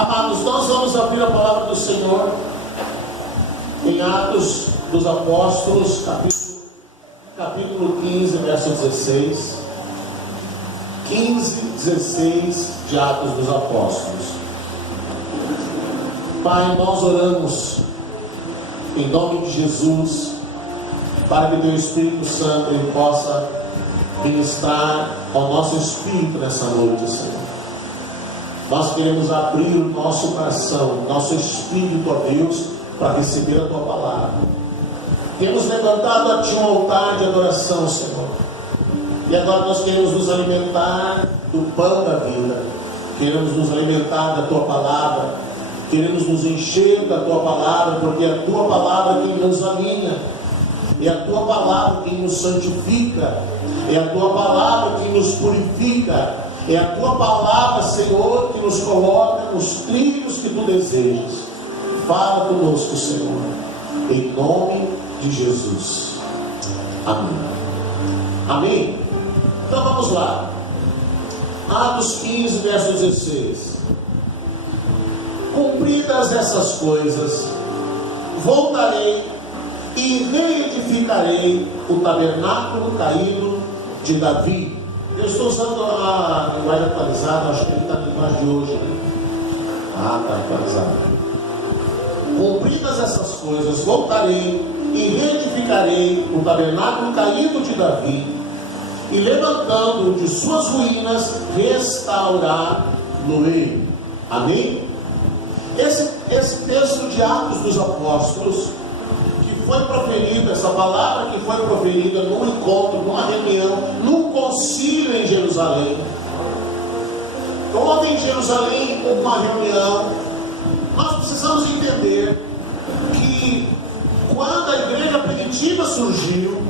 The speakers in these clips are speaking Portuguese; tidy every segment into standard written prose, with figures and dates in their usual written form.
Amados, nós vamos abrir a palavra do Senhor em Atos dos Apóstolos, capítulo 15, verso 16. 15, 16 de Atos dos Apóstolos. Pai, nós oramos em nome de Jesus, para que Teu Espírito Santo ele possa ministrar ao nosso espírito nessa noite, Senhor. Nós queremos abrir o nosso coração, nosso espírito, ó Deus, para receber a Tua palavra. Temos levantado a Ti um altar de adoração, Senhor. E agora nós queremos nos alimentar do pão da vida. Queremos nos alimentar da Tua palavra. Queremos nos encher da Tua palavra, porque é a Tua palavra quem nos alinha. É a Tua palavra quem nos santifica. É a Tua palavra quem nos purifica. É a Tua palavra, Senhor, que nos coloca nos trilhos que Tu desejas. Fala conosco, Senhor, em nome de Jesus. Amém. Amém? Então vamos lá. Atos 15, verso 16. Cumpridas essas coisas, voltarei e reedificarei o tabernáculo caído de Davi. Eu estou usando a linguagem atualizada, acho que ele está na linguagem de hoje, né? Está atualizado. Cumpridas essas coisas, voltarei e reedificarei o tabernáculo caído de Davi, e levantando de suas ruínas, restaurar-lo-ei. Amém? Esse texto de Atos dos Apóstolos, que foi proferido, essa palavra que foi proferida num encontro, numa reunião, num concílio em Jerusalém. Houve em Jerusalém uma reunião. Nós precisamos entender que quando a igreja primitiva surgiu,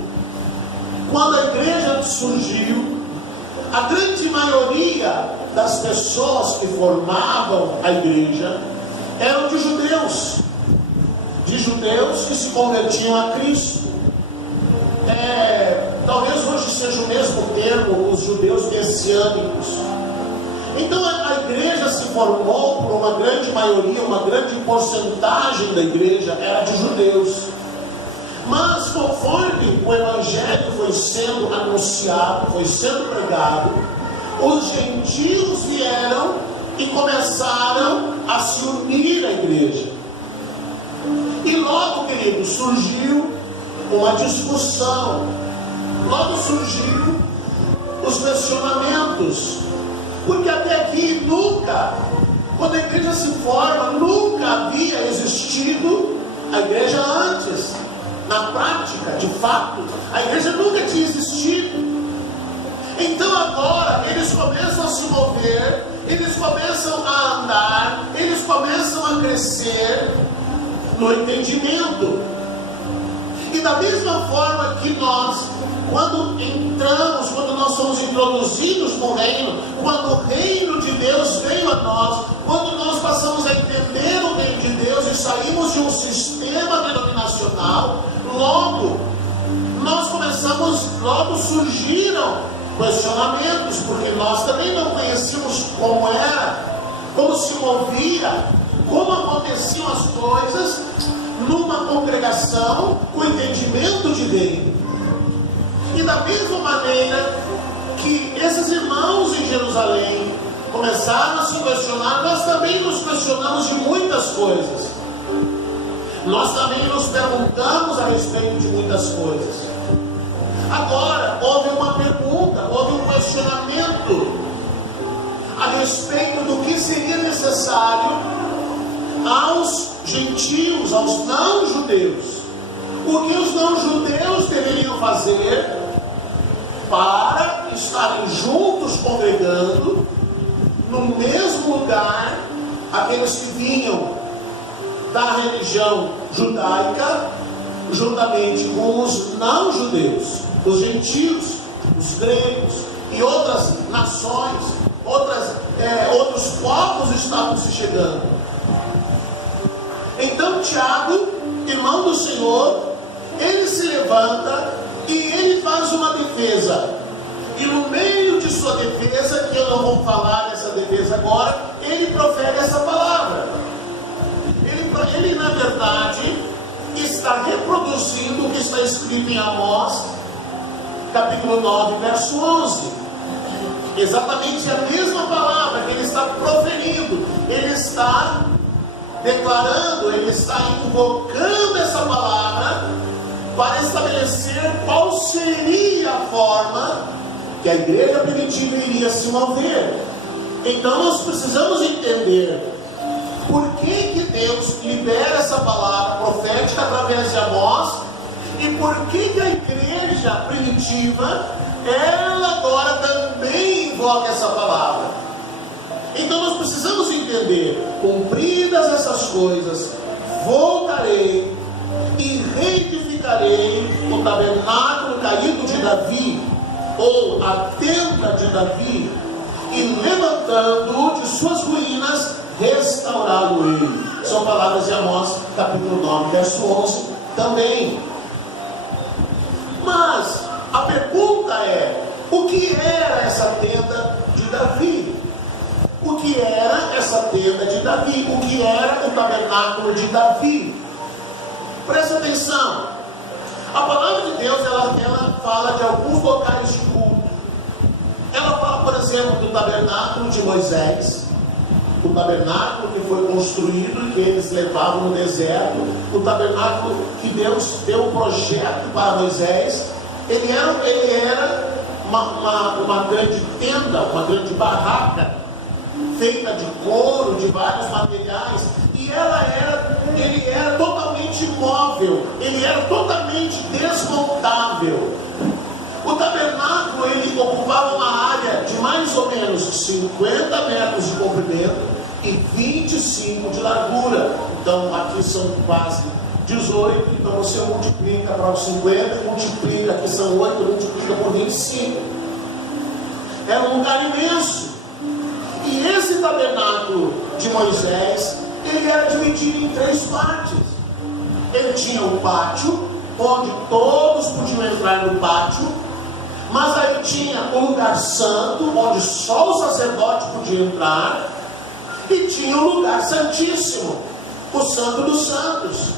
a grande maioria das pessoas que formavam a igreja eram de judeus que se convertiam a Cristo. Talvez hoje seja o mesmo termo, os judeus messiânicos. Então a igreja se formou por uma grande maioria, uma grande porcentagem da igreja era de judeus. Mas conforme o evangelho foi sendo anunciado, foi sendo pregado, os gentios vieram e começaram a se unir à igreja. E logo, queridos, surgiu uma discussão, logo surgiu os questionamentos, porque até aqui nunca, quando a igreja se forma, nunca havia existido a igreja antes. Na prática, de fato, a igreja nunca tinha existido. Então agora eles começam a se mover, eles começam a andar, eles começam a crescer no entendimento. E da mesma forma que nós, quando nós somos introduzidos no reino, quando o reino de Deus veio a nós, quando nós passamos a entender o reino de Deus e saímos de um sistema denominacional, logo surgiram questionamentos, porque nós também não conhecíamos como era, como se movia, como aconteciam as coisas numa congregação com entendimento de reino. E da mesma maneira que esses irmãos em Jerusalém começaram a se questionar, nós também nos questionamos de muitas coisas. Nós também nos perguntamos a respeito de muitas coisas. Agora, houve uma pergunta, houve um questionamento a respeito do que seria necessário aos gentios, aos não-judeus. O que os não-judeus deveriam fazer para estarem juntos congregando no mesmo lugar, aqueles que vinham da religião judaica, juntamente com os não-judeus, os gentios, os gregos e outras nações, outros povos estavam se chegando. Então Tiago, irmão do Senhor, ele se levanta e ele faz uma defesa. E no meio de sua defesa, que eu não vou falar dessa defesa agora, ele profere essa palavra. está reproduzindo o que está escrito em Amós, capítulo 9, verso 11. Exatamente a mesma palavra que ele está proferindo, ele está declarando, ele está invocando essa palavra para estabelecer qual seria a forma que a igreja primitiva iria se mover. Então nós precisamos entender por que Deus libera essa palavra profética através de Amós e por que a igreja primitiva, ela agora também invoca essa palavra. Então nós precisamos entender: cumpridas essas coisas, voltarei e reedificarei o tabernáculo caído de Davi, ou a tenda de Davi, e levantando-o de suas ruínas, restaurá-lo-ei. São palavras de Amós, capítulo 9, verso 11 também. Mas a pergunta é: o que era essa tenda de Davi? O que era essa tenda de Davi? O que era o tabernáculo de Davi? Presta atenção. A palavra de Deus, ela fala de alguns locais de culto. Ela fala, por exemplo, do tabernáculo de Moisés, o tabernáculo que foi construído e que eles levavam no deserto, o tabernáculo que Deus deu um projeto para Moisés. Ele era uma grande tenda, uma grande barraca, feita de couro, de vários materiais, e ele era totalmente imóvel, ele era totalmente desmontável. O tabernáculo, ele ocupava uma área de mais ou menos 50 metros de comprimento e 25 de largura. Então aqui são quase 18, então você multiplica para os 50, multiplica, aqui são 8, multiplica por 25. Era um lugar imenso. E esse tabernáculo de Moisés, ele era dividido em 3 partes. Ele tinha o pátio, onde todos podiam entrar no pátio, mas aí tinha o lugar santo, onde só o sacerdote podia entrar, e tinha o lugar santíssimo, o santo dos santos,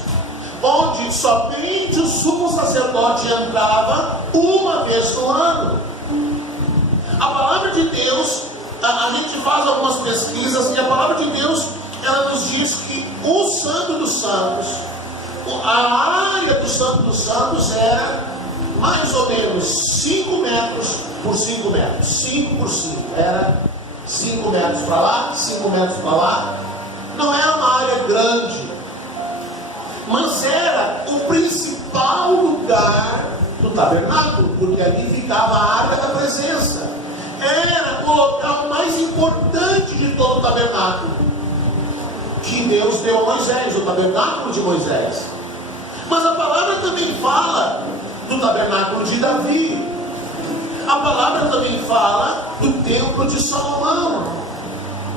onde somente o sumo sacerdote entrava uma vez no ano. A palavra de Deus, a gente faz algumas pesquisas e a palavra de Deus, ela nos diz que o santo dos santos, a área do santo dos santos era mais ou menos 5 metros por 5 metros, 5 por 5, era 5 metros para lá, 5 metros para lá. Não era uma área grande, mas era o principal lugar do tabernáculo, porque ali ficava a arca da presença. Era o local mais importante de todo o tabernáculo que Deus deu a Moisés, o tabernáculo de Moisés. Mas a palavra também fala do tabernáculo de Davi. A palavra também fala do templo de Salomão.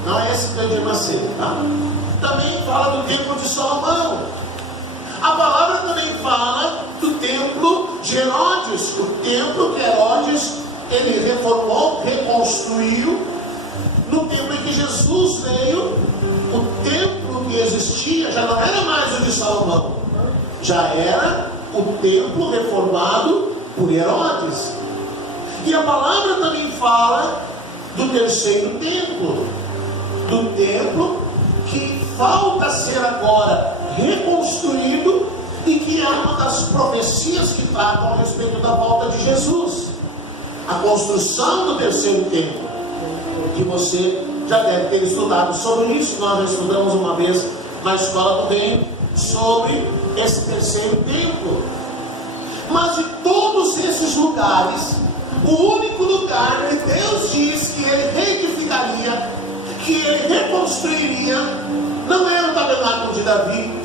Não é esse que eu digo, tá? Também fala do templo de Salomão. A palavra também fala do templo de Herodes, o templo que Herodes ele reformou, reconstruiu. No tempo em que Jesus veio, o templo que existia já não era mais o de Salomão, já era o templo reformado por Herodes. E a palavra também fala do terceiro templo, do templo que falta ser agora reconstruído e que é uma das profecias que tratam a respeito da volta de Jesus. A construção do terceiro templo, que você já deve ter estudado sobre isso. Nós já estudamos uma vez na escola do reino sobre esse terceiro templo. Mas de todos esses lugares, o único lugar que Deus diz que ele reedificaria, que ele reconstruiria, não era o tabernáculo de Davi,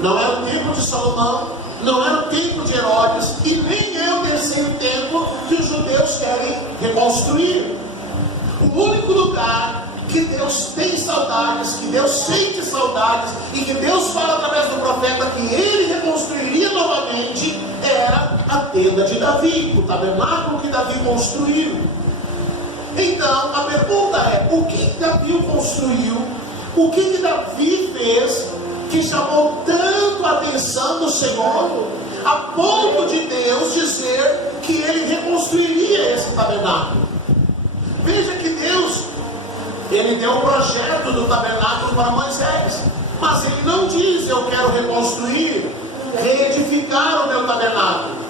não era o templo de Salomão, não era o templo de Herodes, e nem é o terceiro templo que os judeus querem reconstruir. O único lugar que Deus tem saudades, que Deus sente saudades, e que Deus fala através do profeta que ele reconstruiria novamente, era a tenda de Davi, o tabernáculo que Davi construiu. Então a pergunta é: o que Davi construiu? O que Davi fez que chamou tanto a a atenção do Senhor, a ponto de Deus dizer que Ele reconstruiria esse tabernáculo. Veja que Deus, Ele deu o projeto do tabernáculo para Moisés, mas Ele não diz: eu quero reconstruir, reedificar o meu tabernáculo.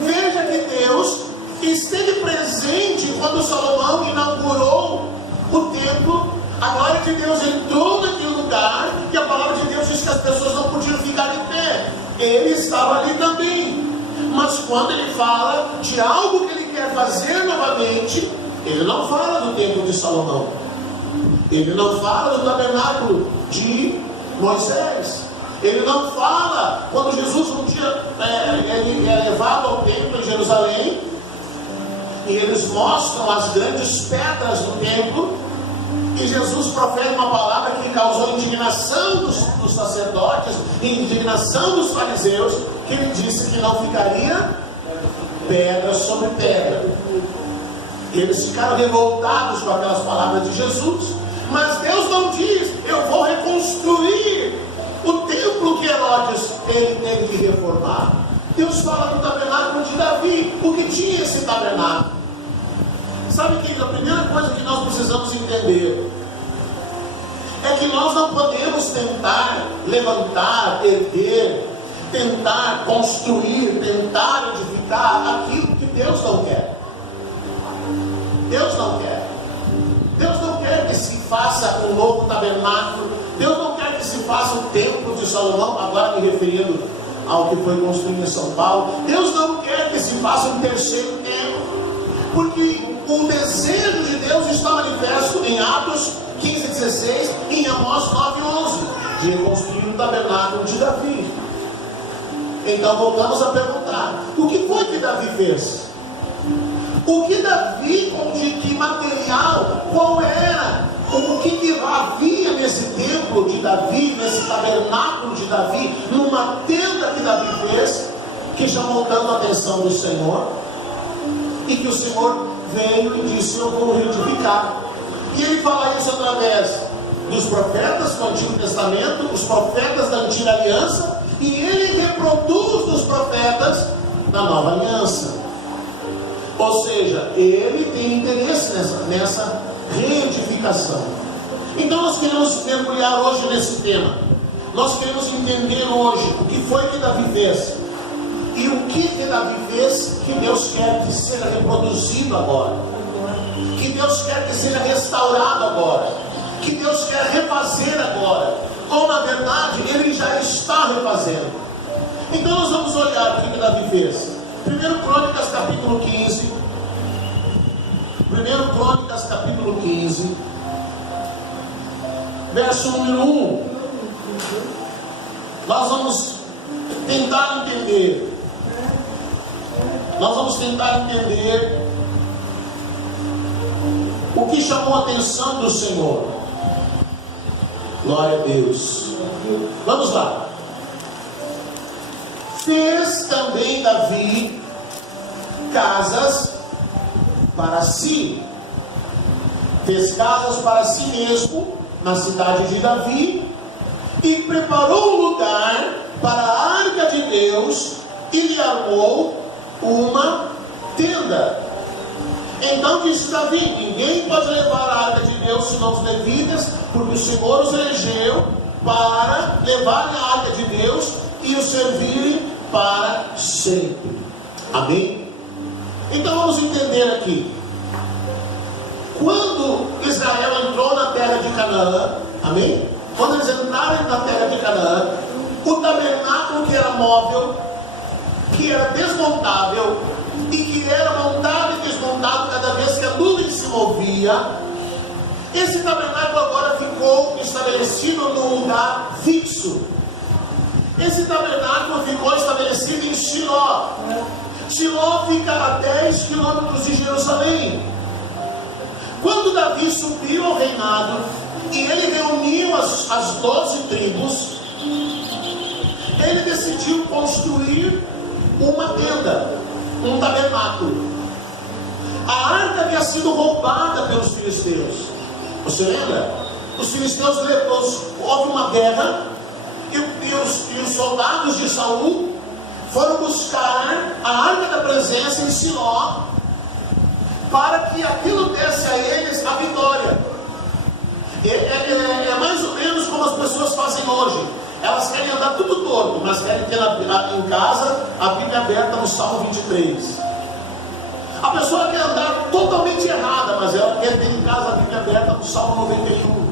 Veja que Deus esteve presente quando Salomão inaugurou o templo. A glória de Deus entrou naquele lugar, e a palavra de Deus diz que as pessoas não podiam ficar em pé. Ele estava ali também. Mas quando Ele fala de algo que Ele quer fazer novamente, Ele não fala do templo de Salomão, Ele não fala do tabernáculo de Moisés, Ele não fala quando Jesus um dia ele é levado ao templo em Jerusalém, e eles mostram as grandes pedras do templo, e Jesus profere uma palavra que causou indignação dos sacerdotes e indignação dos fariseus, que Ele disse que não ficaria pedra sobre pedra. Eles ficaram revoltados com aquelas palavras de Jesus. Mas Deus não diz: eu vou reconstruir o templo que Herodes teve que reformar. Deus fala do tabernáculo de Davi, o que tinha esse tabernáculo. Sabe, que a primeira coisa que nós precisamos entender é que nós não podemos tentar levantar, erguer, tentar construir, tentar edificar aquilo que Deus não quer. Deus não quer. Deus não quer que se faça um novo tabernáculo. Deus não quer que se faça o templo de Salomão, agora me referindo ao que foi construído em São Paulo. Deus não quer que se faça um terceiro templo, porque o desejo de Deus está manifesto em Atos 15:16 e em Amós 9:11, de reconstruir o tabernáculo de Davi. Então voltamos a perguntar: o que foi que Davi fez? O que Davi, de que material, qual era, o que havia nesse templo de Davi, nesse tabernáculo de Davi, numa tenda que Davi fez, que chamou tanto a atenção do Senhor, e que o Senhor veio e disse: eu vou reedificar. E Ele fala isso através dos profetas do Antigo Testamento, os profetas da Antiga Aliança, e Ele reproduz dos profetas da Nova Aliança. Ou seja, Ele tem interesse nessa reedificação. Então nós queremos mergulhar hoje nesse tema. Nós queremos entender hoje o que foi que Davi fez, e o que Davi fez que Deus quer que seja reproduzido agora, que Deus quer que seja restaurado agora, que Deus quer refazer agora, ou na verdade Ele já está refazendo. Então nós vamos olhar o que Davi fez. 1 Crônicas capítulo 15. 1 Crônicas capítulo 15, verso número 1. Nós vamos tentar entender. Nós vamos tentar entender o que chamou a atenção do Senhor. Glória a Deus. Vamos lá. Fez também Davi casas para si. Fez casas para si mesmo na cidade de Davi, e preparou um lugar para a arca de Deus, e lhe armou uma tenda. Então disse Davi: ninguém pode levar a arca de Deus senão os levitas, porque o Senhor os elegeu para levarem a arca de Deus e o servirem para sempre. Amém? Então vamos entender aqui. Quando Israel entrou na terra de Canaã, amém? Quando eles entraram na terra de Canaã, o tabernáculo, que era móvel, que era desmontável, e que era montado e desmontado cada vez que a nuvem se movia, esse tabernáculo agora ficou estabelecido num lugar fixo. Esse tabernáculo ficou estabelecido em Siló. Siló fica a 10 quilômetros de Jerusalém. Quando Davi subiu ao reinado e ele reuniu as 12 tribos, ele decidiu construir uma tenda, um tabernáculo. A arca havia sido roubada pelos filisteus. Você lembra? Os filisteus, houve uma guerra, e e os soldados de Saul foram buscar a arca da presença em Siló, para que aquilo desse a eles a vitória. É mais ou menos como as pessoas fazem hoje. Elas querem andar tudo torto, mas querem ter em casa a Bíblia aberta no Salmo 23. A pessoa quer andar totalmente errada, mas ela quer ter em casa a Bíblia aberta no Salmo 91.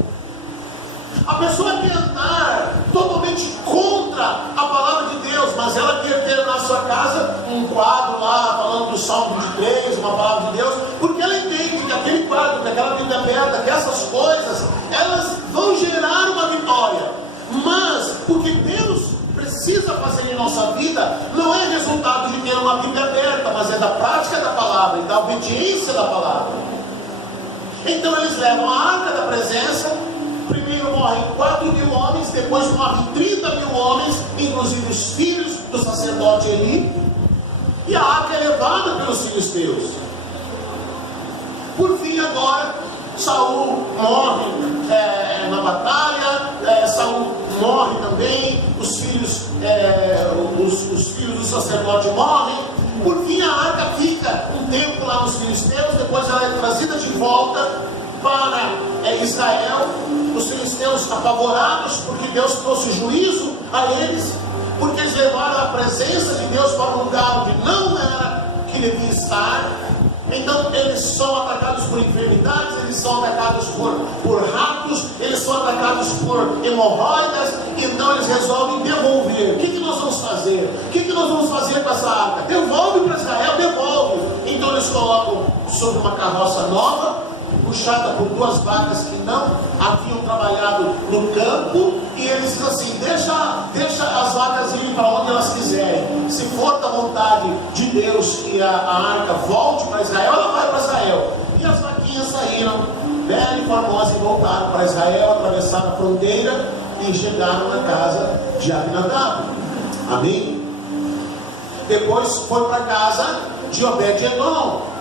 A pessoa quer andar totalmente contra a palavra de Deus, mas ela quer ter na sua casa um quadro lá falando do Salmo 23, uma palavra de Deus, porque ela entende que aquele quadro, que aquela Bíblia aberta, que essas coisas, elas vão gerar uma vitória. Mas o que Deus precisa fazer em nossa vida não é resultado de ter uma Bíblia aberta, mas é da prática da palavra e da obediência da palavra. Então eles levam a arca da presença. Primeiro morrem 4.000 homens, depois morrem 30.000 homens, inclusive os filhos do sacerdote Eli, e a arca é levada pelos filisteus. Por fim, agora, Saul morre na batalha, Saul morre também, os filhos do sacerdote morrem. Por fim, a arca fica um tempo lá nos filisteus, depois ela é trazida de volta para Israel. Os filisteus apavorados, porque Deus trouxe juízo a eles, porque eles levaram a presença de Deus para um lugar onde não era que devia estar. Então eles são atacados por enfermidades, eles são atacados por ratos, eles são atacados por hemorroidas. Então eles resolvem devolver. O que nós vamos fazer? O que nós vamos fazer com essa arca? Devolve para Israel, devolve. Então eles colocam sobre uma carroça nova, puxada por 2 vacas que não haviam trabalhado no campo, e eles dizem assim: deixa as vacas irem para onde elas quiserem. Se for da vontade de Deus que a arca volte para Israel, ela vai para Israel. E as vaquinhas saíram bela e formosas e voltaram para Israel, atravessaram a fronteira e chegaram na casa de Abinadab. Amém? Depois foi para a casa de Obed-Edom.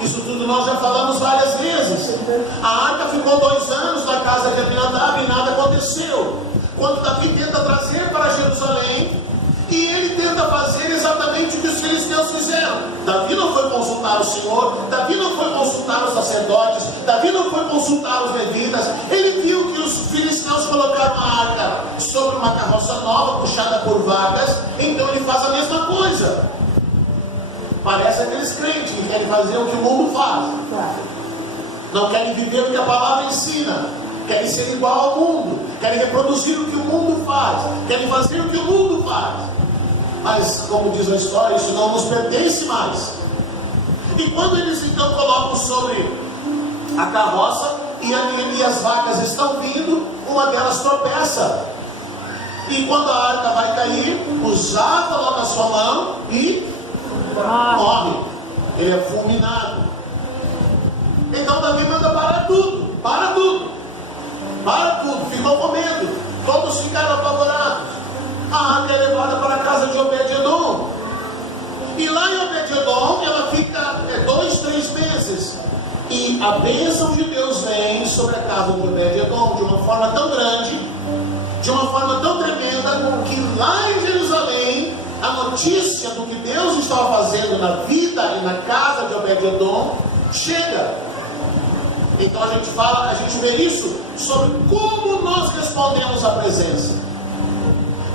Isso tudo nós já falamos várias vezes. A arca ficou 2 anos na casa de Abinadab e nada aconteceu. Quando Davi tenta trazer para Jerusalém, e ele tenta fazer exatamente o que os filisteus fizeram. Davi não foi consultar o Senhor, Davi não foi consultar os sacerdotes, Davi não foi consultar os levitas. Ele viu que os filisteus colocaram a arca sobre uma carroça nova, puxada por vacas, então ele faz a mesma coisa. Parece aqueles crentes que querem fazer o que o mundo faz. Não querem viver o que a palavra ensina. Querem ser igual ao mundo. Querem reproduzir o que o mundo faz. Querem fazer o que o mundo faz. Mas, como diz a história, isso não nos pertence mais. E quando eles então colocam sobre a carroça e as vacas estão vindo, uma delas tropeça. E quando a arca vai cair, Uzá coloca a sua mão e morre. Ele é fulminado. Então Davi manda parar tudo. Para tudo. Para tudo. Ficou com medo. Todos ficaram apavorados. A arca é levada para a casa de Obed-Edom. E lá em Obed-Edom ela fica 2, 3 meses. E a bênção de Deus vem sobre a casa de Obed-Edom de uma forma tão grande, de uma forma tão tremenda, que lá em Jerusalém a notícia do que Deus estava fazendo na vida e na casa de Obed-Edom chega. Então a gente vê isso sobre como nós respondemos à presença.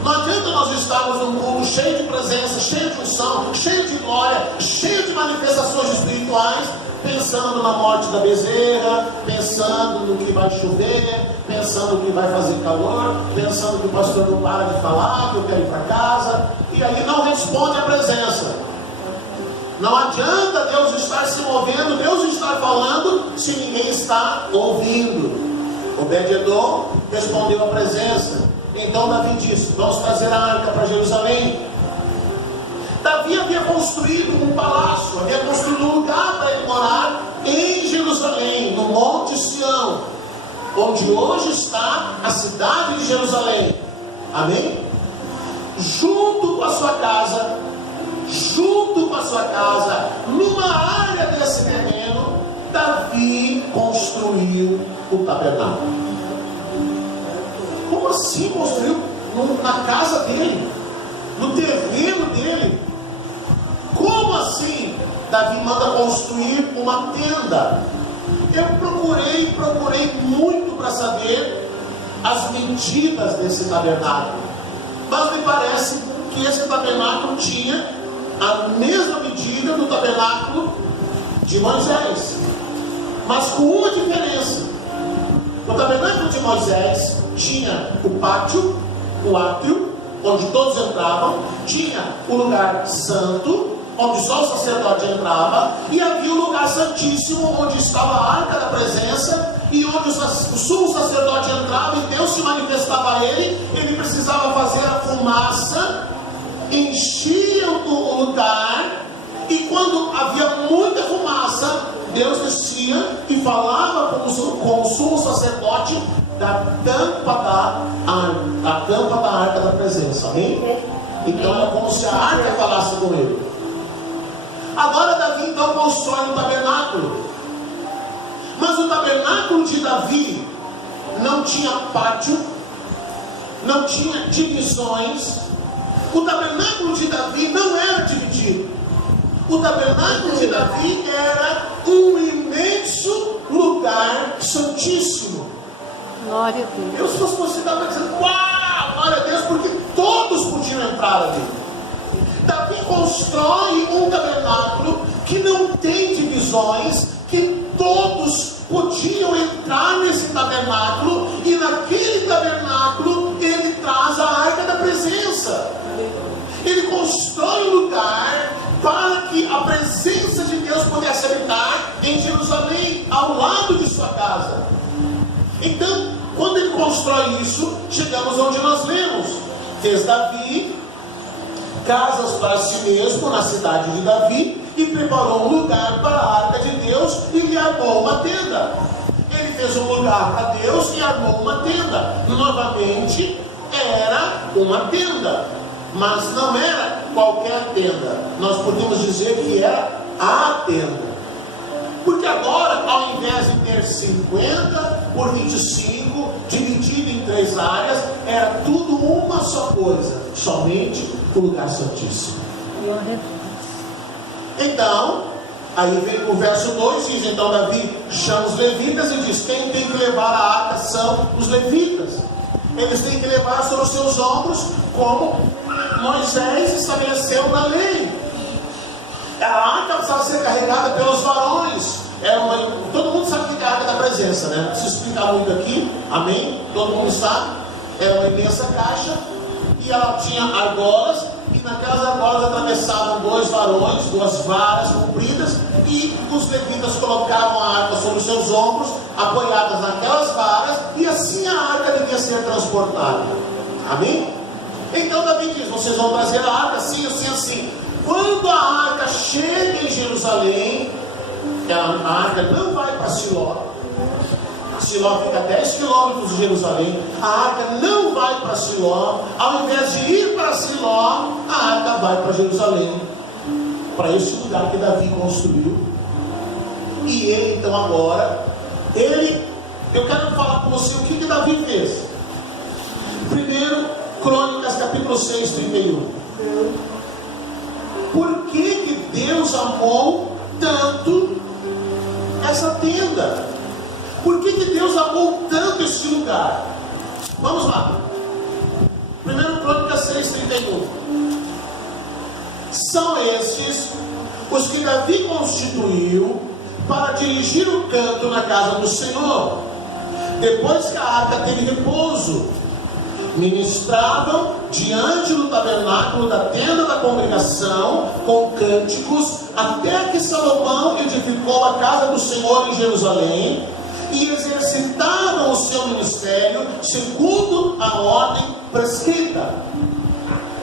Não adianta nós estarmos num culto cheio de presença, cheio de unção, cheio de glória, cheio de manifestações espirituais, pensando na morte da bezerra, pensando no que vai chover, pensando que vai fazer calor, pensando que o pastor não para de falar, que eu quero ir para casa, e aí não responde à presença. Não adianta Deus estar se movendo, Deus estar falando, se ninguém está ouvindo. Obed-Edom respondeu à presença. Então Davi disse: vamos trazer a arca para Jerusalém. Davi havia construído um palácio, havia construído um lugar para ele morar em Jerusalém, no Monte Sião, onde hoje está a cidade de Jerusalém. Amém? Junto com a sua casa, numa área desse terreno, Davi construiu o tabernáculo. Como assim construiu? na casa dele, no terreno dele. Como assim? Davi manda construir uma tenda. Eu procurei muito para saber as medidas desse tabernáculo, mas me parece que esse tabernáculo tinha a mesma medida do tabernáculo de Moisés, mas com uma diferença. No tabernáculo de Moisés tinha o pátio, o átrio, onde todos entravam, tinha o lugar santo, onde só o sacerdote entrava, e havia o lugar santíssimo, onde estava a arca da presença, e onde o sumo sacerdote entrava e Deus se manifestava a ele precisava fazer a fumaça, enchia o lugar, e quando havia muita fumaça, Deus descia e falava com o sumo sacerdote da tampa da arca da presença, amém? Então é como se a arca falasse com ele. Agora Davi então constrói um tabernáculo, mas o tabernáculo de Davi não tinha pátio, não tinha divisões. O tabernáculo de Davi não era dividido. O tabernáculo de Davi era um imenso lugar santíssimo. Glória a Deus. Eu, se fosse você, estava dizendo, uau, glória a Deus, porque todos podiam entrar ali. Davi constrói um tabernáculo que não tem divisões, que todos podiam entrar nesse tabernáculo, e naquele tabernáculo ele traz a arca da presença. Ele constrói um lugar para que a presença de Deus pudesse habitar em Jerusalém, ao lado de sua casa. Então, quando ele constrói isso, chegamos onde nós lemos: fez Davi casas para si mesmo na cidade de Davi, e preparou um lugar para a arca de Deus, e lhe armou uma tenda. Ele fez um lugar para Deus e armou uma tenda. Novamente, era uma tenda, mas não era qualquer tenda. Nós podemos dizer que era a tenda, porque agora, ao invés de ter 50 por 25, dividido em 3 áreas, era tudo uma só coisa, somente o lugar santíssimo. Então, aí vem o verso 2, diz: então Davi chama os levitas e diz: quem tem que levar a arca são os levitas. Eles têm que levar sobre os seus ombros, como Moisés estabeleceu na lei. A arca precisava ser carregada pelos varões. Todo mundo sabe o que é a arca da presença, né? Não preciso explicar muito aqui, amém? Todo mundo sabe. Era uma imensa caixa, e ela tinha argolas, e naquelas argolas atravessavam 2 varões, 2 varas compridas, e os levitas colocavam a arca sobre os seus ombros, apoiadas naquelas varas, e assim a arca devia ser transportada, amém? Então Davi diz: vocês vão trazer a arca assim, assim, assim. Quando a arca chega em Jerusalém, a arca não vai para Siló. Siló fica a 10 quilômetros de Jerusalém. A arca não vai para Siló. Ao invés de ir para Siló, a arca vai para Jerusalém, para esse lugar que Davi construiu. E ele então agora, eu quero falar com você o que Davi fez. Primeiro, Crônicas capítulo 6, 31. Por que Deus amou tanto essa tenda? Por que Deus amou tanto esse lugar? Vamos lá. 1 Crônicas 6, 31. São estes os que Davi constituiu para dirigir o canto na casa do Senhor, depois que a arca teve repouso. Ministravam diante do tabernáculo da tenda da congregação com cânticos, até que Salomão edificou a casa do Senhor em Jerusalém, e exercitavam o seu ministério segundo a ordem prescrita.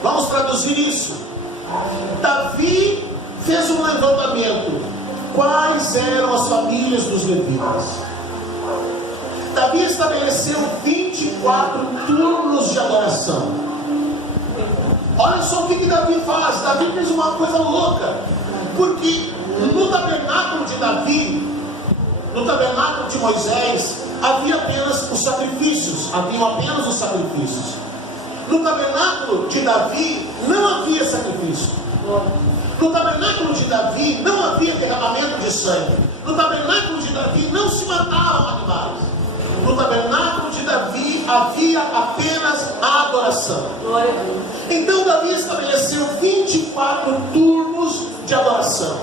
Vamos traduzir isso. Davi fez um levantamento. Quais eram as famílias dos levitas? Davi estabeleceu 24 turnos de adoração. Olha só o que Davi faz. Davi fez uma coisa louca, porque no tabernáculo de Davi, no tabernáculo de Moisés, havia apenas os sacrifícios. No tabernáculo de Davi não havia sacrifício. No tabernáculo de Davi não havia derramamento de sangue. No tabernáculo de Davi não se matavam animais. No tabernáculo de Davi havia apenas a adoração. Então Davi estabeleceu 24 turnos de adoração.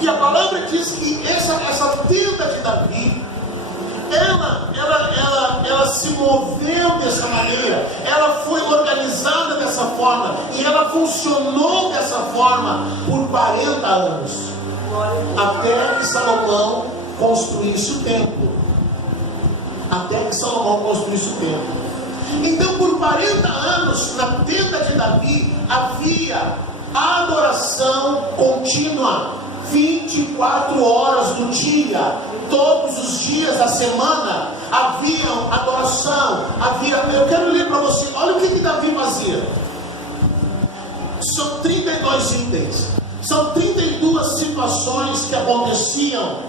E a palavra diz que essa tenda de Davi, ela se moveu dessa maneira, ela foi organizada dessa forma, e ela funcionou dessa forma por 40 anos, até que Salomão construísse o templo. Então, por 40 anos, na tenda de Davi, havia adoração contínua, 24 horas do dia, todos os dias da semana, havia adoração, eu quero ler para você, olha o que Davi fazia. São 32 itens, são 32 situações que aconteciam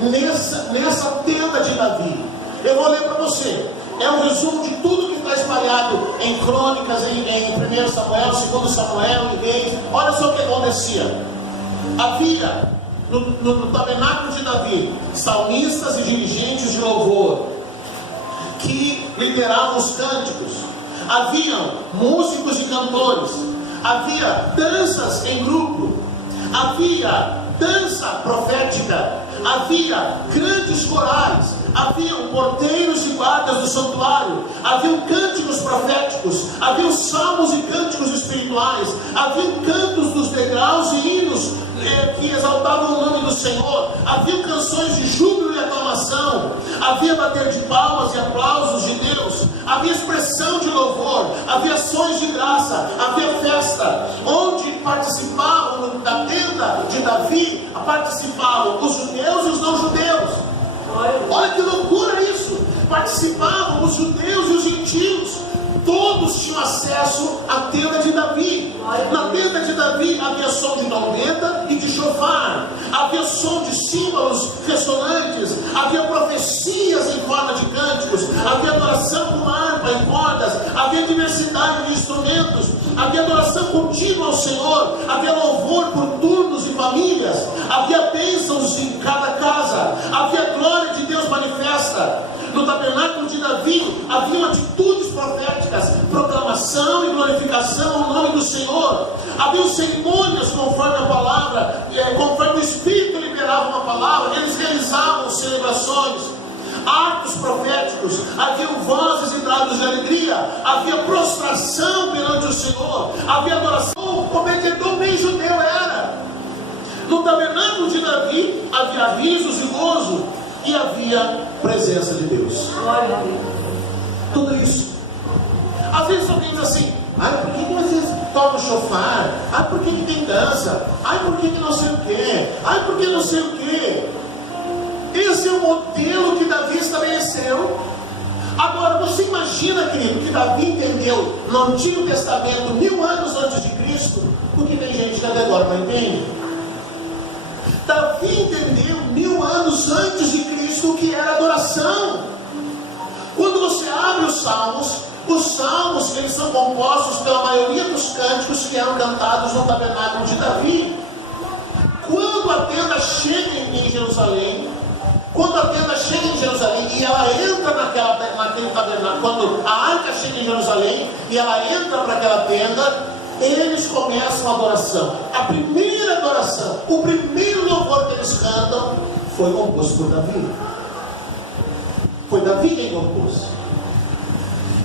nessa tenda de Davi. Eu vou ler para você. É um resumo de tudo que está espalhado em Crônicas, em 1 Samuel, 2 Samuel, em Reis. Olha só o que acontecia. Havia no tabernáculo de Davi salmistas e dirigentes de louvor que lideravam os cânticos. Haviam músicos e cantores. Havia danças em grupo. Havia dança profética. Havia grandes corais. Haviam porteiros e guardas do santuário, haviam cânticos proféticos, haviam salmos e cânticos espirituais, haviam cantos dos degraus e hinos que exaltavam o nome do Senhor, haviam canções de júbilo e aclamação, havia bater de palmas e aplausos de Deus, havia expressão de louvor, havia ações de graça, havia festa, onde participavam da tenda de Davi, participavam os judeus e os não judeus. Olha que loucura isso! Participavam os judeus e os gentios. Todos tinham acesso à tenda de Davi. Na tenda de Davi havia som de trombeta e de chofar. Havia som de símbolos ressonantes. Havia profecias em forma de cânticos. Havia adoração com harpa e cordas. Havia diversidade de instrumentos. Havia adoração contínua ao Senhor. Havia louvor por turnos e famílias. Havia bênçãos em cada casa. Havia glória de Deus manifesta. No tabernáculo de Davi havia atitudes proféticas, proclamação e glorificação ao nome do Senhor. Havia cerimônias conforme a palavra, conforme o Espírito liberava uma palavra, eles realizavam celebrações, atos proféticos, havia vozes e brados de alegria, havia prostração perante o Senhor, havia adoração, como é que bem judeu era. No tabernáculo de Davi havia risos e gozo, e havia presença de Deus. Tudo isso. Às vezes alguém diz assim: ai, por que vocês tocam chofar? Ai, por que tem dança? Ai, por que não sei o quê? Ai, por que não sei o quê? Esse é o modelo que Davi estabeleceu. Agora, você imagina, querido, que Davi entendeu no Antigo Testamento 1000 anos antes de Cristo, porque tem gente que até agora não entende. Davi entendeu 1000 anos antes de Cristo o que era adoração. Quando você abre os salmos eles são compostos pela maioria dos cânticos que eram cantados no tabernáculo de Davi. Quando a tenda chega em Jerusalém, e ela entra naquele tabernáculo, quando a arca chega em Jerusalém e ela entra para aquela tenda, eles começam a adoração. A primeira adoração, o primeiro louvor que eles cantam foi composto por Davi. Foi Davi quem compôs.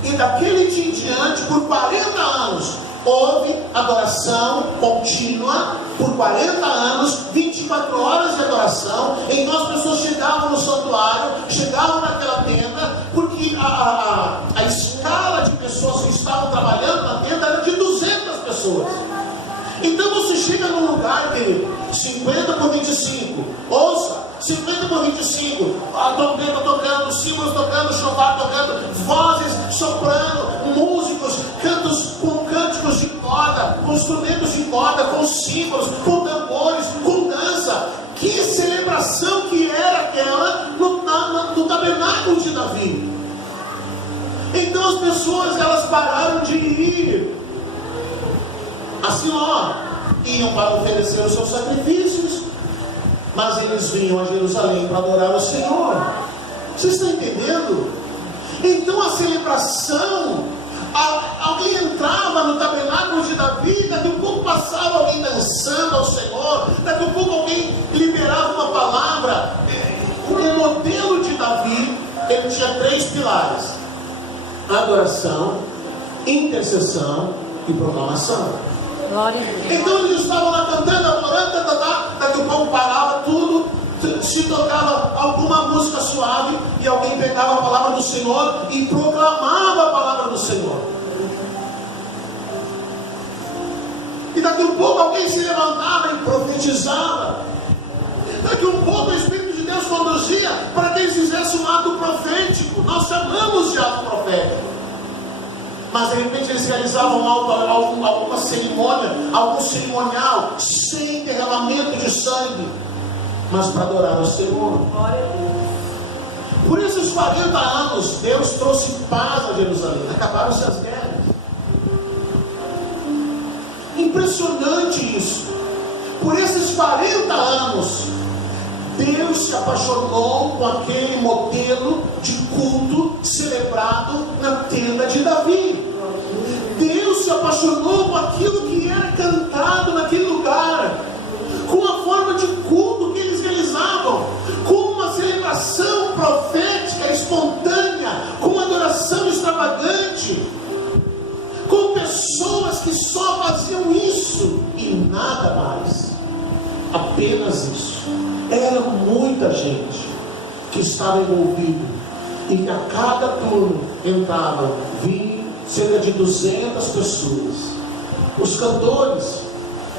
E daquele dia em diante, por 40 anos, houve adoração contínua. Por 40 anos, 24 horas de adoração. Então as pessoas chegavam no santuário, chegavam naquela tenda, porque a escala de pessoas que estavam trabalhando na tenda era de 200 pessoas. Então você chega num lugar, querido, 50 por 25, ouça, 50 por 25, a trombeta tocando, símbolos tocando, chofar tocando, vozes soprando, músicos, com cânticos de corda, com instrumentos de corda, com símbolos, com tambores, com dança. Que celebração que era aquela no tabernáculo de Davi. Então Então as pessoas, elas pararam de ir a Siló, iam para oferecer os seus sacrifícios, mas eles vinham a Jerusalém para adorar o Senhor. Vocês estão entendendo? Então a celebração, alguém entrava no tabernáculo de Davi, daqui a pouco passava alguém dançando ao Senhor, daqui a pouco alguém liberava uma palavra. O modelo de Davi, ele tinha 3 pilares: adoração, intercessão e proclamação. Glória a Deus. Então eles estavam lá cantando, adorando, daqui a pouco parava tudo, se tocava alguma música suave e alguém pegava a palavra do Senhor e proclamava a palavra do Senhor. E daqui a pouco alguém se levantava e profetizava. Daqui a pouco o Espírito de Deus conduzia para que eles fizessem um ato profético. Nós chamamos de ato profético. Mas de repente eles realizavam alguma cerimônia, algum cerimonial, sem derramamento de sangue, mas para adorar ao Senhor. Por esses 40 anos, Deus trouxe paz a Jerusalém. Acabaram-se as guerras. Impressionante isso. Por esses 40 anos, Deus se apaixonou com aquele modelo de culto celebrado na tenda de Davi. Deus se apaixonou com aquilo que era cantado naquele lugar, com a forma de culto que eles realizavam, com uma celebração profética espontânea, com uma adoração extravagante, com pessoas que só faziam isso e nada mais, apenas isso. Era muita gente que estava envolvida, e a cada turno entravam, vinham cerca de 200 pessoas. Os cantores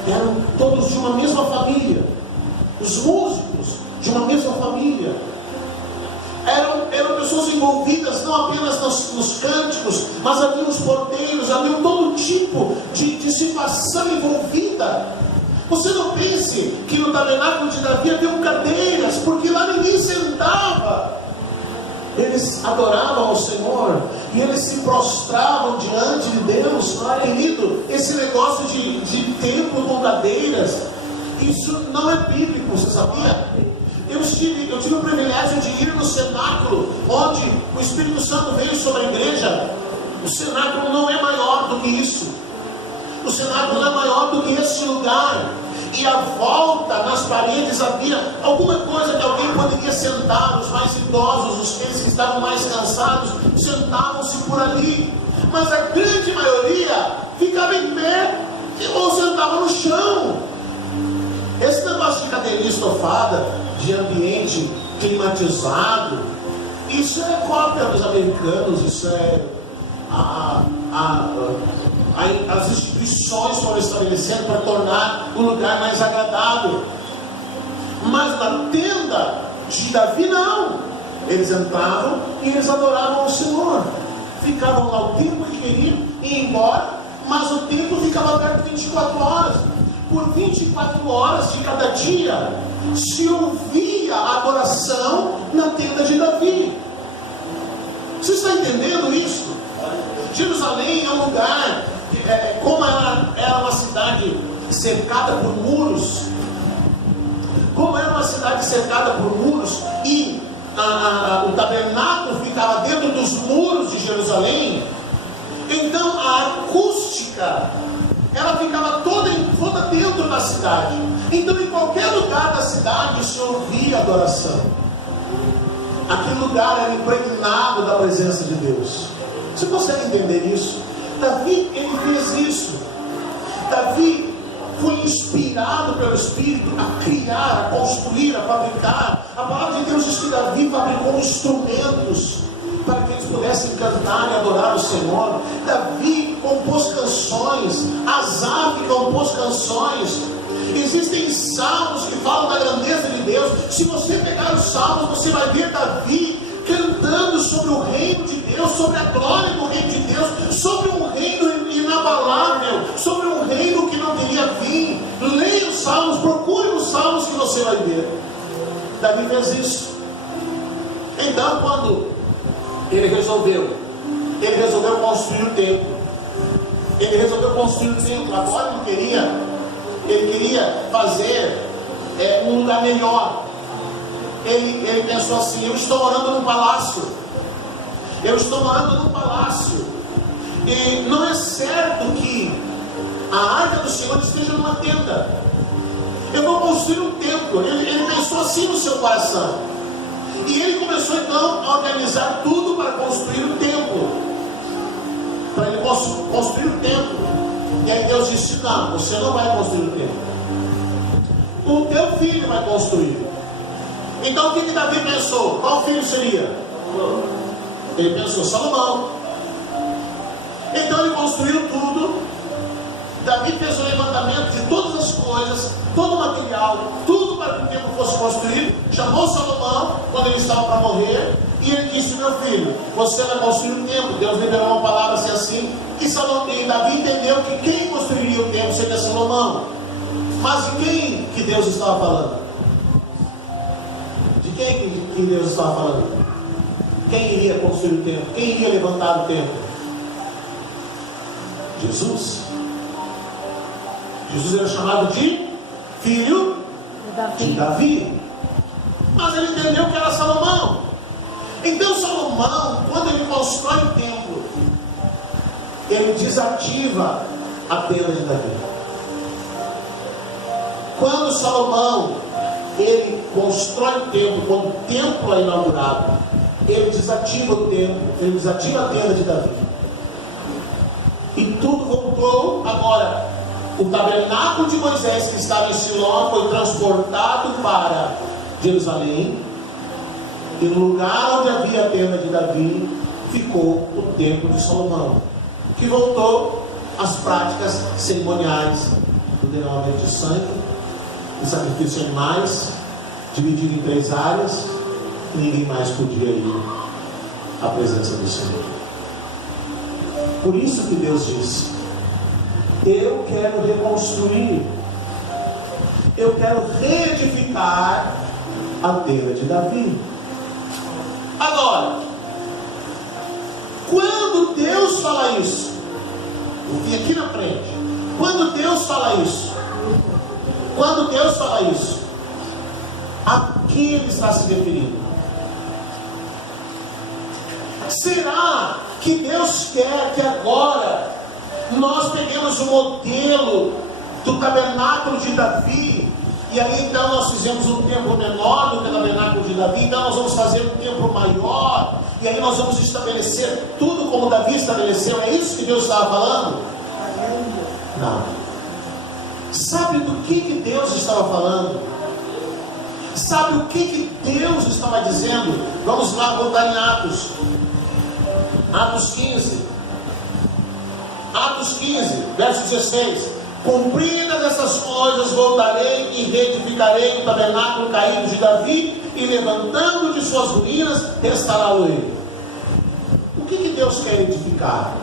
eram todos de uma mesma família, os músicos de uma mesma família, eram pessoas envolvidas não apenas nos cânticos, mas havia os porteiros, havia todo tipo de situação envolvida. Você não pense que no tabernáculo de Davi havia cadeiras, porque lá ninguém sentava. Eles adoravam ao Senhor e eles se prostravam diante de Deus. Querido, esse negócio de templo com cadeiras, isso não é bíblico, você sabia? Eu tive o privilégio de ir no cenáculo, onde o Espírito Santo veio sobre a igreja. O cenáculo não é maior do que isso. O cenáculo não é maior do que esse lugar. E à volta, nas paredes, havia alguma coisa que alguém poderia sentar. Os mais idosos, aqueles que estavam mais cansados, sentavam-se por ali. Mas a grande maioria ficava em pé ou sentava no chão. Esse negócio de cadeirinha estofada, de ambiente climatizado, isso é cópia dos americanos. Isso é as instituições foram estabelecendo para tornar o lugar mais agradável. Mas na tenda de Davi não. Eles entravam e eles adoravam ao Senhor. Ficavam lá o tempo que queriam, iam embora, mas o templo ficava aberto 24 horas. Por 24 horas de cada dia se ouvia a adoração na tenda de Davi. Você está entendendo isso? Jerusalém é um lugar, como ela era uma cidade cercada por muros, e o tabernáculo ficava dentro dos muros de Jerusalém, então a acústica, ela ficava toda dentro da cidade. Então em qualquer lugar da cidade se ouvia adoração. Aquele lugar era impregnado da presença de Deus. Você consegue entender isso? Davi, ele fez isso. Davi foi inspirado pelo Espírito a criar, a construir, a fabricar. A palavra de Deus diz que Davi fabricou instrumentos para que eles pudessem cantar e adorar o Senhor. Davi compôs canções, Asaf compôs canções. Existem salmos que falam da grandeza de Deus. Se você pegar os salmos, você vai ver Davi cantando sobre o reino de Deus, sobre a glória do reino de Deus, sobre um reino inabalável, sobre um reino que não teria fim. Leia os salmos, procure os salmos que você vai ver. Davi fez isso. Então, quando ele resolveu ele resolveu construir o templo. Ele resolveu construir o templo. Agora ele queria fazer um lugar melhor. Ele pensou assim: eu estou morando num palácio. Eu estou morando num palácio. E não é certo que a arca do Senhor esteja numa tenda. Eu vou construir um templo. Ele pensou assim no seu coração. E ele começou então a organizar tudo para construir o templo. Para ele construir o templo. E aí Deus disse: não, você não vai construir o templo. O teu filho vai construir. Então o que Davi pensou? Qual filho seria? Ele pensou: Salomão. Então ele construiu tudo. Davi fez o levantamento de todas as coisas, todo o material, tudo para que o templo fosse construído. Chamou Salomão quando ele estava para morrer. E ele disse: meu filho, você vai construir o templo. Deus liberou uma palavra assim. E Davi entendeu que quem construiria o templo seria Salomão. Mas de quem que Deus estava falando? De quem que Deus estava falando? Quem iria construir o templo? Quem iria levantar o templo? Jesus. Jesus era chamado de filho de Davi. Mas ele entendeu que era Salomão. Então Salomão, quando ele constrói o templo, ele desativa a tenda de Davi. Quando Salomão ele constrói o templo, quando o templo é inaugurado, ele desativa o templo, ele desativa a tenda de Davi. E tudo voltou. Agora, o tabernáculo de Moisés que estava em Siló foi transportado para Jerusalém. E no lugar onde havia a tenda de Davi, ficou o templo de Salomão, que voltou às práticas cerimoniais do derramamento de sangue, de sacrifício de animais, dividido em 3 áreas, e ninguém mais podia ir à presença do Senhor. Por isso que Deus disse: eu quero reconstruir, eu quero reedificar a tenda de Davi. Agora, quando Deus fala isso, e aqui na frente, quando Deus fala isso, a que ele está se referindo? Será que Deus quer que agora nós peguemos o modelo do tabernáculo de Davi, e aí então nós fizemos um templo menor do que o tabernáculo de Davi, então nós vamos fazer um templo maior, e aí nós vamos estabelecer tudo como Davi estabeleceu? É isso que Deus estava falando? Não. Sabe do que Deus estava falando? Sabe o que Deus estava dizendo? Vamos lá voltar em Atos 15. Atos 15, verso 16: cumpridas essas coisas, voltarei e reedificarei o tabernáculo caído de Davi, e levantando de suas ruínas, restaurá-lo ele. O que Deus quer edificar?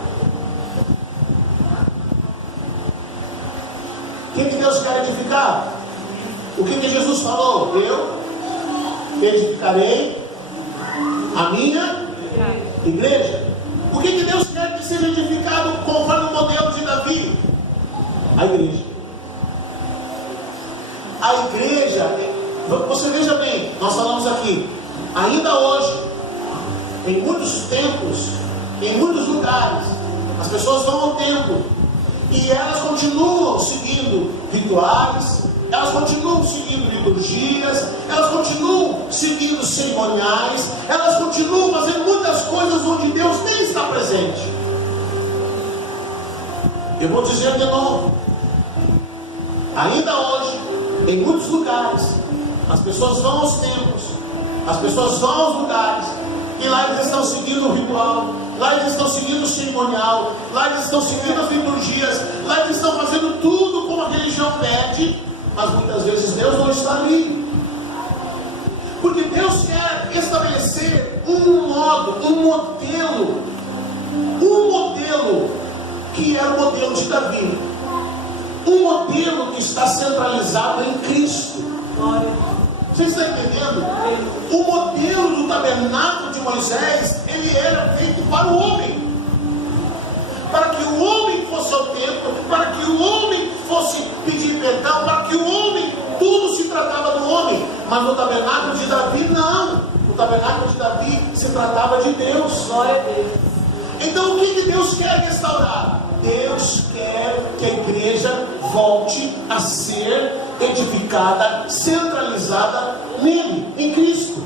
O que Deus quer edificar? O que Jesus falou? Eu edificarei a minha igreja. O que Deus quer que seja edificado conforme o modelo de Davi? A igreja. A igreja, você veja bem, nós falamos aqui, ainda hoje, em muitos templos, em muitos lugares, as pessoas vão ao templo e elas continuam seguindo rituais, elas continuam seguindo liturgias, elas continuam seguindo cerimoniais, elas continuam fazendo muitas coisas onde Deus nem está presente. Eu vou dizer de novo, ainda hoje, em muitos lugares, as pessoas vão aos templos, as pessoas vão aos lugares, e lá eles estão seguindo o ritual, lá eles estão seguindo o cerimonial, lá eles estão seguindo as liturgias, lá eles estão fazendo tudo como a religião pede, mas muitas vezes Deus não está ali. Porque Deus quer estabelecer um modo, um modelo que é o modelo de Davi, um modelo que está centralizado em Cristo. Você está entendendo? O modelo do tabernáculo de Moisés, ele era feito para o homem. ao templo, para que o homem fosse pedir perdão, para que o homem, tudo se tratava do homem. Mas no tabernáculo de Davi, não. No tabernáculo de Davi se tratava de Deus. Glória a Deus. Então o que Deus quer restaurar? Deus quer que a igreja volte a ser edificada, centralizada nele, em Cristo.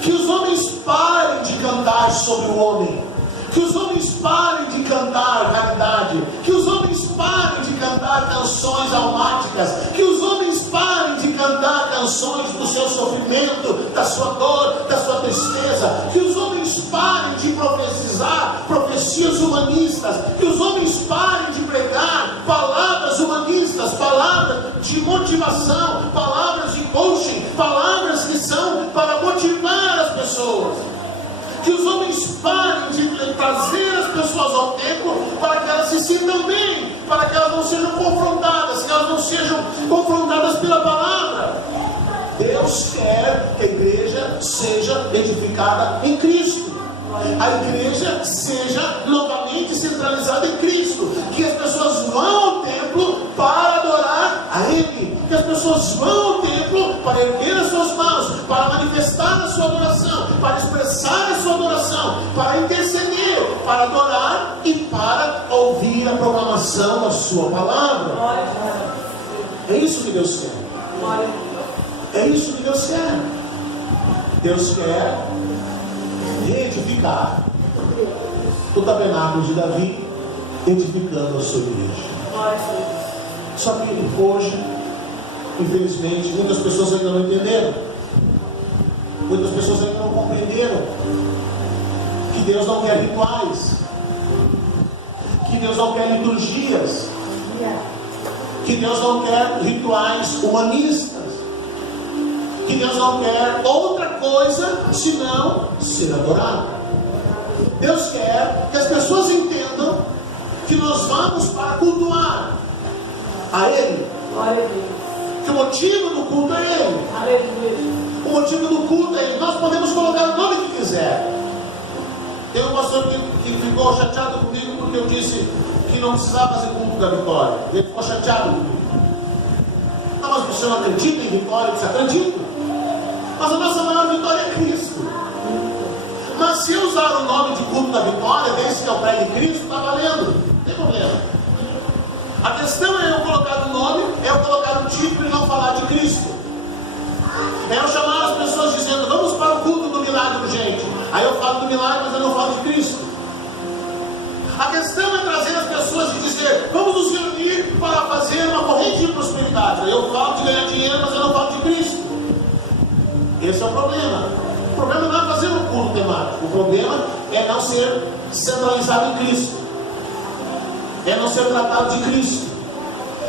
Que os homens parem de cantar sobre o homem, que os homens parem de cantar caridade, que os homens parem de cantar canções almáticas, que os homens parem de cantar canções do seu sofrimento, da sua dor, da sua tristeza, que os homens parem de profetizar profecias humanistas, que os homens parem de pregar palavras humanistas, palavras de motivação, palavras de coaching, palavras que são para motivar as pessoas. Que os homens parem de trazer as pessoas ao templo para que elas se sintam bem, para que elas não sejam confrontadas, que elas não sejam confrontadas pela palavra. Deus quer que a igreja seja edificada em Cristo. A igreja seja novamente centralizada em Cristo. Que as pessoas vão ao templo para adorar a Ele. Que as pessoas vão ao templo para erguer as suas mãos, para manifestar a sua adoração, para expressar a sua adoração, para interceder, para adorar e para ouvir a proclamação da sua palavra. É isso que Deus quer. É isso que Deus quer. Deus quer reedificar o tabernáculo de Davi, edificando a sua igreja. Só que hoje, infelizmente, muitas pessoas ainda não entenderam, muitas pessoas ainda não compreenderam que Deus não quer rituais, que Deus não quer liturgias, que Deus não quer rituais humanistas, que Deus não quer outra coisa senão ser adorado. Deus quer que as pessoas entendam que nós vamos para cultuar a Ele. Que o motivo do culto é Ele. O motivo do culto é Ele. Nós podemos colocar o nome que quiser. Tem um pastor que ficou chateado comigo porque eu disse que não precisava fazer culto da vitória. Ele ficou chateado comigo. Não, mas você não acredita em vitória? Você acredita? Mas a nossa maior vitória é Cristo. Mas se eu usar o nome de culto da vitória, desde que eu pregue Cristo, está valendo. Não tem problema. A questão é eu colocar o nome, é eu colocar o título e não falar de Cristo. É eu chamar as pessoas dizendo, vamos para o culto do milagre urgente. Aí eu falo do milagre, mas eu não falo de Cristo. A questão é trazer as pessoas e dizer, vamos nos reunir para fazer uma corrente de prosperidade. Aí eu falo de ganhar dinheiro, mas eu não falo de Cristo. Esse é o problema. O problema não é fazer um culto temático. O problema é não ser centralizado em Cristo. É não ser tratado de Cristo.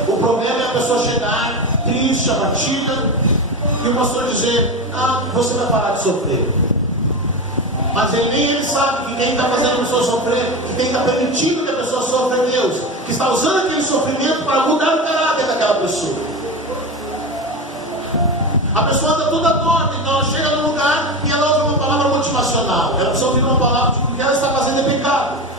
O problema é a pessoa chegar triste, abatida, e o pastor dizer, você vai parar de sofrer. Mas nem ele sabe que quem está fazendo a pessoa sofrer, que quem está permitindo que a pessoa sofra é Deus, que está usando aquele sofrimento para mudar o caráter daquela pessoa. A pessoa anda toda torta, então ela chega num lugar e ela ouve uma palavra motivacional. Ela precisa ouvir uma palavra de que o que ela está fazendo é pecado.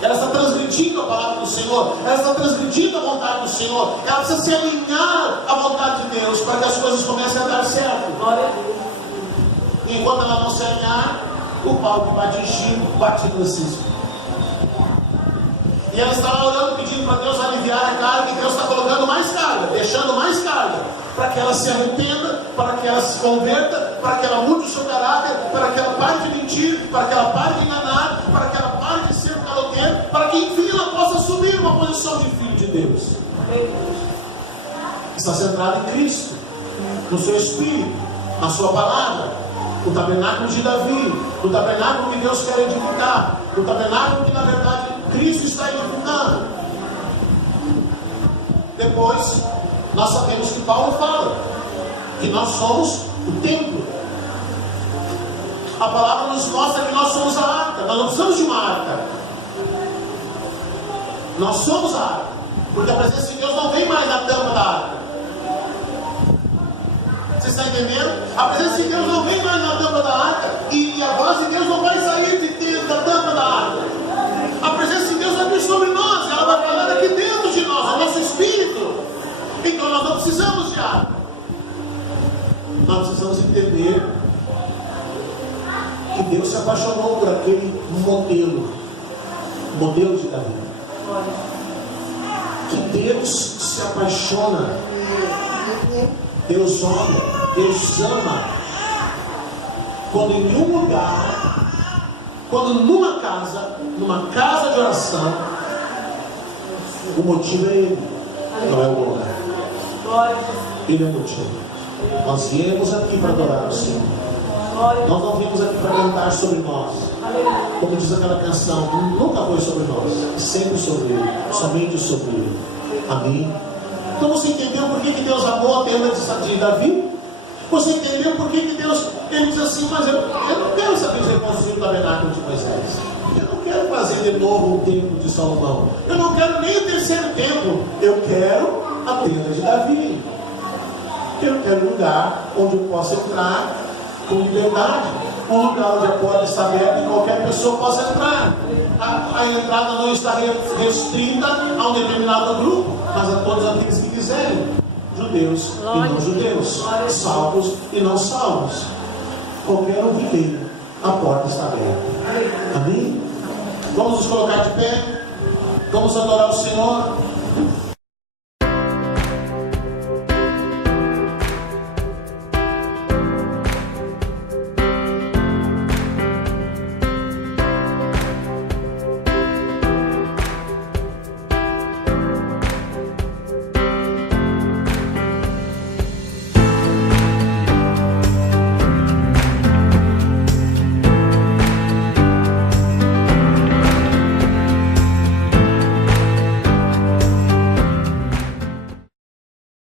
Ela está transgredindo a palavra do Senhor, ela está transgredindo a vontade do Senhor, ela precisa se alinhar à vontade de Deus para que as coisas comecem a dar certo. Glória a Deus. E enquanto ela não se alinhar, o pau que bate em Chico, bate no cisco. E ela está lá orando, pedindo para Deus aliviar a carga, e Deus está colocando mais carga, deixando mais carga, para que ela se arrependa, para que ela se converta, para que ela mude o seu caráter, para que ela pare de mentir, para que ela pare de enganar, para que ela pare de ser caloteiro, para que enfim ela possa assumir uma posição de filho de Deus. Está centrada em Cristo, no seu Espírito, na sua palavra. O tabernáculo de Davi, o tabernáculo que Deus quer edificar, o tabernáculo que na verdade Cristo está edificando. Depois, nós sabemos que Paulo fala que nós somos o templo. A palavra nos mostra que nós somos a arca. Nós não precisamos de uma arca. Nós somos a arca, porque a presença de Deus não vem mais na tampa da arca. Você está entendendo? A presença de Deus não vem mais na tampa da arca, e a voz de Deus não vai sair de dentro da tampa da arca. A presença de Deus vai vir sobre nós, ela vai que Deus se apaixonou por aquele modelo de Davi. Que Deus se apaixona, Deus olha, Deus ama, quando em um lugar, quando numa casa de oração, o motivo é Ele, não é o lugar. Ele é o motivo. Nós viemos aqui para adorar o Senhor. Nós não viemos aqui para cantar sobre nós. Como diz aquela canção, nunca foi sobre nós, sempre sobre Ele, somente sobre Ele. Amém? Então você entendeu por que Deus amou a tenda de Davi? Você entendeu por que Deus, Ele diz assim, mas eu não quero saber de reconstruir o tabernáculo de Moisés. Eu não quero fazer de novo o templo de Salomão. Eu não quero nem o terceiro templo. Eu quero a tenda de Davi. Eu quero um lugar onde eu possa entrar com liberdade. Um lugar onde a porta está aberta e qualquer pessoa possa entrar. A entrada não está restrita a um determinado grupo, mas a todos aqueles que quiserem. Judeus e não judeus, salvos e não salvos. Qualquer um que venha, a porta está aberta. Amém? Vamos nos colocar de pé. Vamos adorar o Senhor.